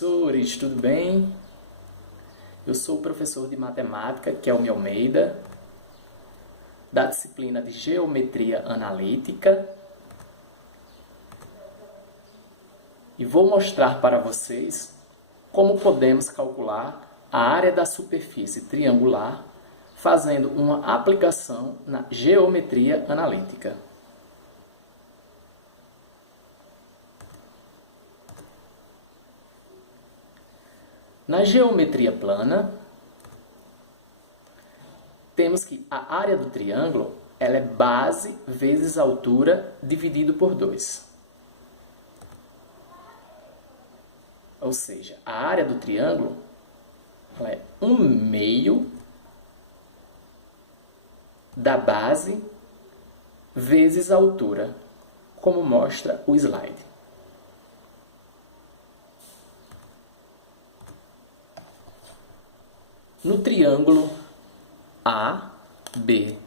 professores, tudo bem? Eu sou o professor de matemática, Kelmy Almeida, da disciplina de Geometria Analítica, e vou mostrar para vocês como podemos calcular a área da superfície triangular fazendo uma aplicação na geometria analítica. Na geometria plana, temos que a área do triângulo ela é base vezes altura dividido por 2. Ou seja, a área do triângulo ela é 1/2 da base vezes a altura, como mostra o slide. No triângulo ABC,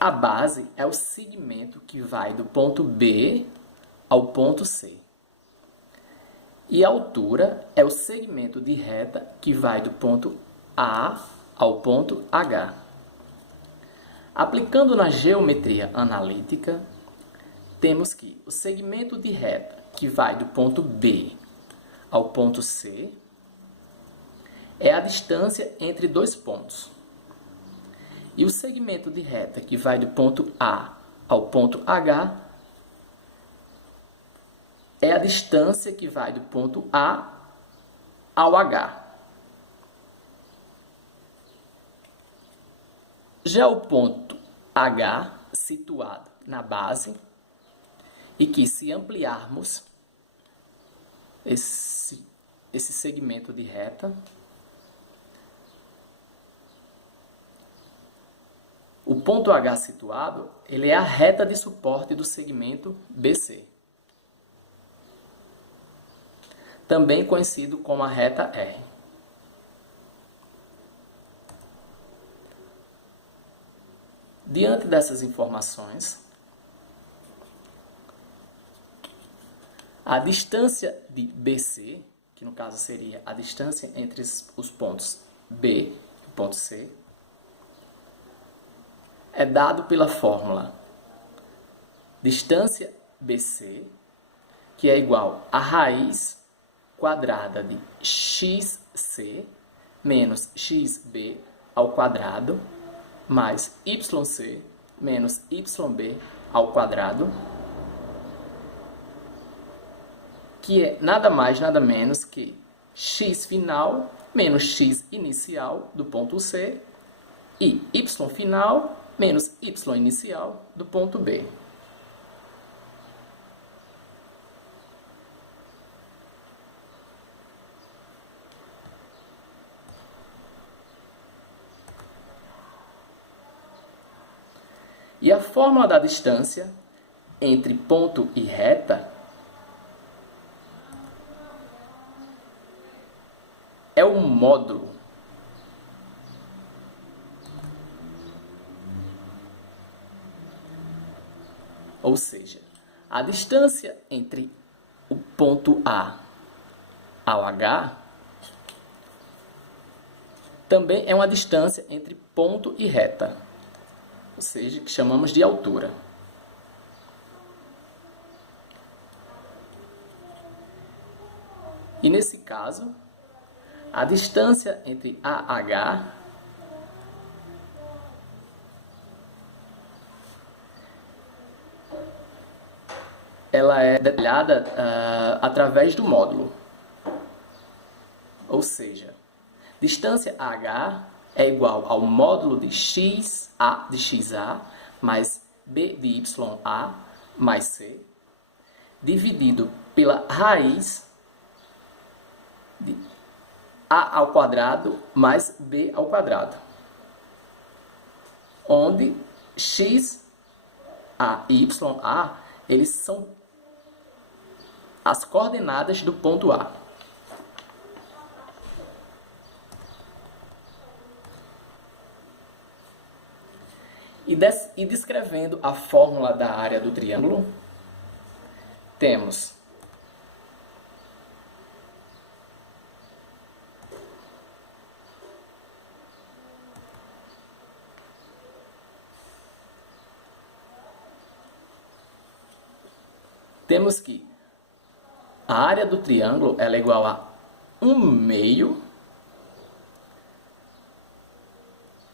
a base é o segmento que vai do ponto B ao ponto C. E a altura é o segmento de reta que vai do ponto A ao ponto H. Aplicando na geometria analítica, temos que o segmento de reta que vai do ponto B ao ponto C é a distância entre dois pontos. E o segmento de reta que vai do ponto A ao ponto H é a distância que vai do ponto A ao H. Já o ponto H, situado na base, e que se ampliarmos esse segmento de reta, o ponto H situado, ele é a reta de suporte do segmento BC. Também conhecido como a reta R. Diante dessas informações, a distância de BC, que no caso seria a distância entre os pontos B e o ponto C, é dado pela fórmula distância BC, que é igual a raiz quadrada de xc menos xb ao quadrado mais yc menos yb ao quadrado, que é nada mais, nada menos que x final menos x inicial do ponto C e y final menos y inicial do ponto B. E a fórmula da distância entre ponto e reta é o módulo ou seja, a distância entre o ponto A ao H também é uma distância entre ponto e reta, ou seja, que chamamos de altura. E nesse caso, a distância entre AH ela é detalhada através do módulo. Ou seja, distância AH é igual ao módulo de XA de XA mais B de YA mais C, dividido pela raiz de A ao quadrado mais B ao quadrado, onde X, A e YA, eles são as coordenadas do ponto A. E descrevendo a fórmula da área do triângulo, temos temos que a área do triângulo ela é igual a 1/2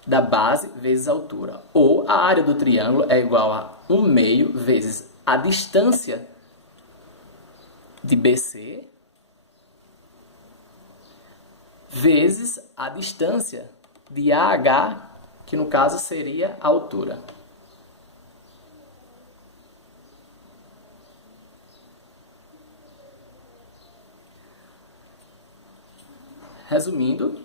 da base vezes a altura. Ou a área do triângulo é igual a 1/2 vezes a distância de BC vezes a distância de AH, que no caso seria a altura. Resumindo,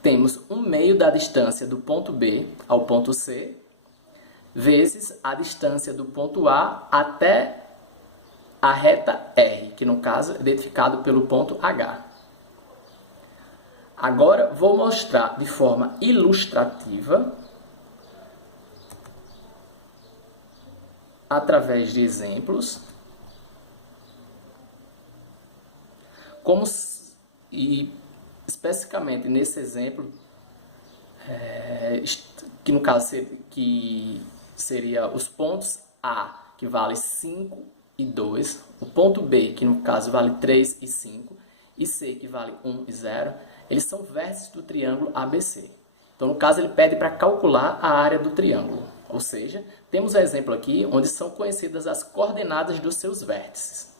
temos 1/2 da distância do ponto B ao ponto C, vezes a distância do ponto A até a reta R, que no caso é identificado pelo ponto H. Agora vou mostrar de forma ilustrativa, através de exemplos, como e especificamente nesse exemplo, que no caso seria os pontos A, que vale 5 e 2, o ponto B, que no caso vale 3 e 5, e C, que vale 1 e 0, eles são vértices do triângulo ABC. Então, no caso, ele pede para calcular a área do triângulo. Ou seja, temos um exemplo aqui onde são conhecidas as coordenadas dos seus vértices.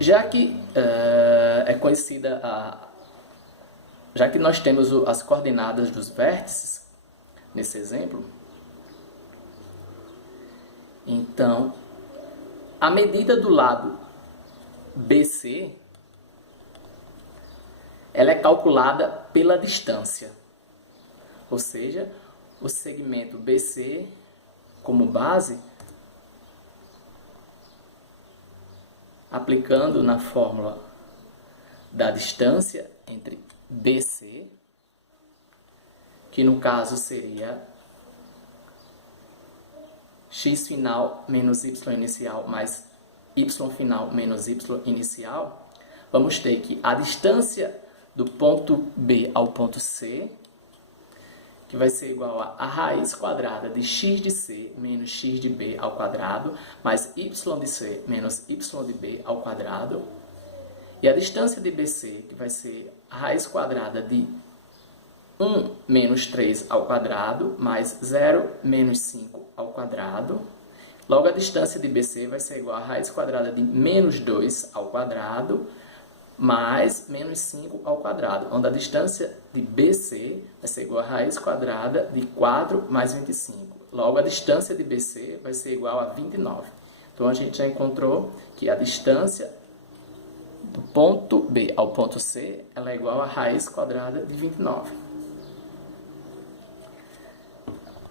Já que já que nós temos as coordenadas dos vértices nesse exemplo, então a medida do lado BC ela é calculada pela distância, ou seja, o segmento BC como base, aplicando na fórmula da distância entre BC, que no caso seria x final menos y inicial mais y final menos y inicial, vamos ter que a distância do ponto B ao ponto C, que vai ser igual a raiz quadrada de x de C menos x de B ao quadrado, mais y de C menos y de B ao quadrado. E a distância de BC, que vai ser a raiz quadrada de 1 menos 3 ao quadrado, mais 0 menos 5 ao quadrado. Logo, a distância de BC vai ser igual a raiz quadrada de menos 2 ao quadrado, mais menos 5 ao quadrado, onde a distância de BC vai ser igual a raiz quadrada de 4 mais 25. Logo, a distância de BC vai ser igual a 29. Então, a gente já encontrou que a distância do ponto B ao ponto C ela é igual a raiz quadrada de 29.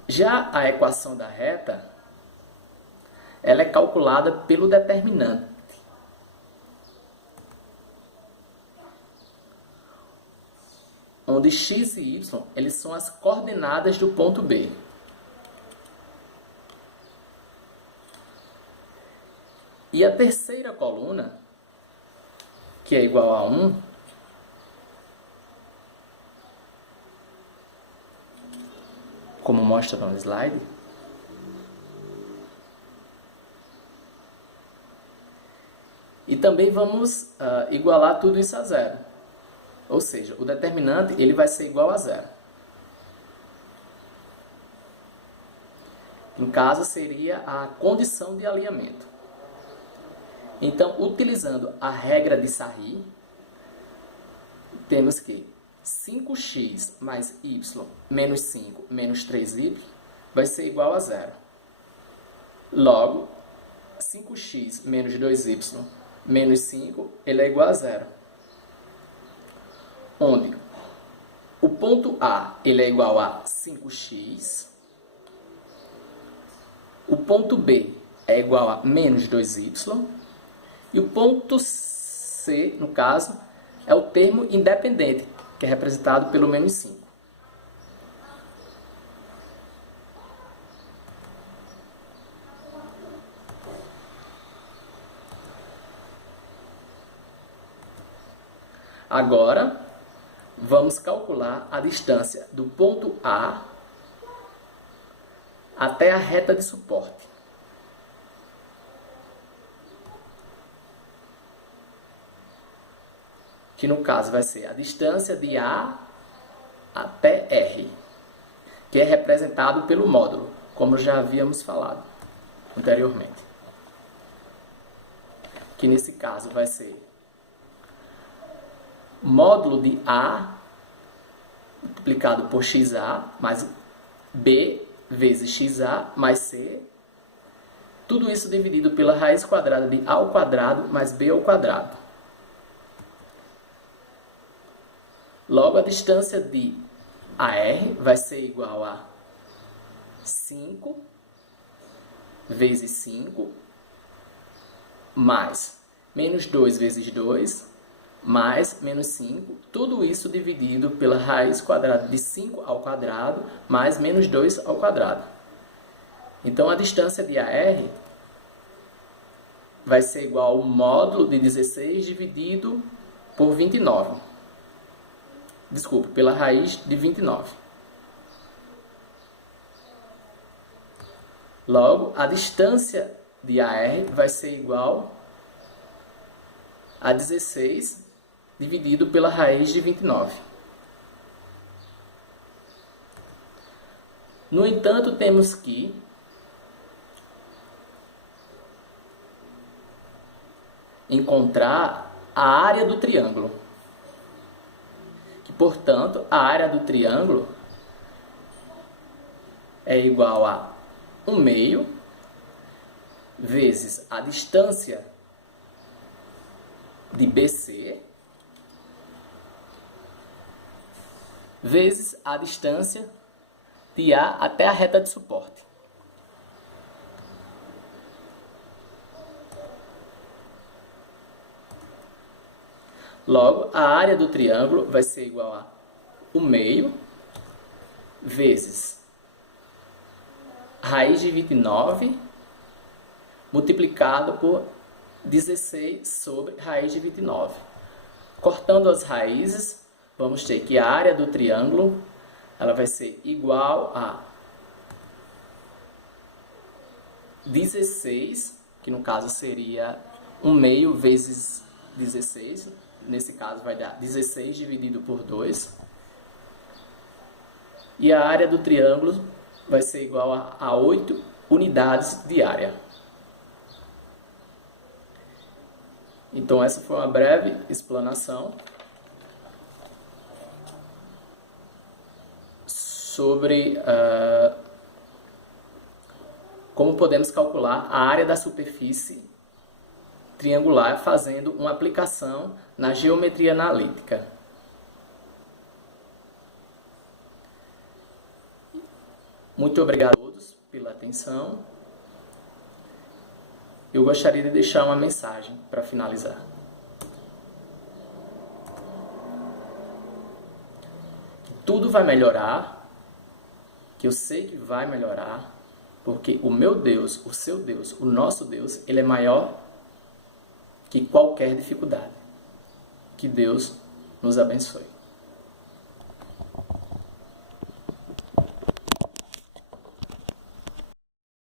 Já a equação da reta, ela é calculada pelo determinante. Onde x e y eles são as coordenadas do ponto B. E a terceira coluna, que é igual a 1, como mostra no slide, e também vamos igualar tudo isso a zero. Ou seja, o determinante ele vai ser igual a zero. No caso, seria a condição de alinhamento. Então, utilizando a regra de Sarri, temos que 5x mais y menos 5 menos 3y vai ser igual a zero. Logo, 5x menos 2y menos 5 ele é igual a zero. Onde o ponto A ele é igual a 5x, o ponto B é igual a menos 2y, e o ponto C, no caso, é o termo independente, que é representado pelo menos 5. Agora, vamos calcular a distância do ponto A até a reta de suporte. Que no caso vai ser a distância de A até R, que é representado pelo módulo, como já havíamos falado anteriormente. Que nesse caso vai ser módulo de A multiplicado por XA mais B vezes XA mais C. Tudo isso dividido pela raiz quadrada de A ao quadrado mais B ao quadrado. Logo, a distância de AR vai ser igual a 5 vezes 5 mais menos 2 vezes 2 mais menos 5. Tudo isso dividido pela raiz quadrada de 5 ao quadrado mais menos 2 ao quadrado. Então, a distância de AR vai ser igual ao módulo de 16 dividido por 29. Desculpa, pela raiz de 29. Logo, a distância de AR vai ser igual a 16 dividido pela raiz de 29. No entanto, temos que encontrar a área do triângulo. Que, portanto, a área do triângulo é igual a 1/2 vezes a distância de BC vezes a distância de A até a reta de suporte. Logo, a área do triângulo vai ser igual a 1/2 vezes raiz de 29 multiplicado por 16 sobre raiz de 29. Cortando as raízes, vamos ter que a área do triângulo ela vai ser igual a 16, que no caso seria 1/2 vezes 16. Nesse caso vai dar 16 dividido por 2. E a área do triângulo vai ser igual a 8 unidades de área. Então, essa foi uma breve explanação sobre como podemos calcular a área da superfície triangular fazendo uma aplicação na geometria analítica. Muito obrigado a todos pela atenção. Eu gostaria de deixar uma mensagem para finalizar. Que tudo vai melhorar, que eu sei que vai melhorar, porque o meu Deus, o seu Deus, o nosso Deus, ele é maior que qualquer dificuldade. Que Deus nos abençoe.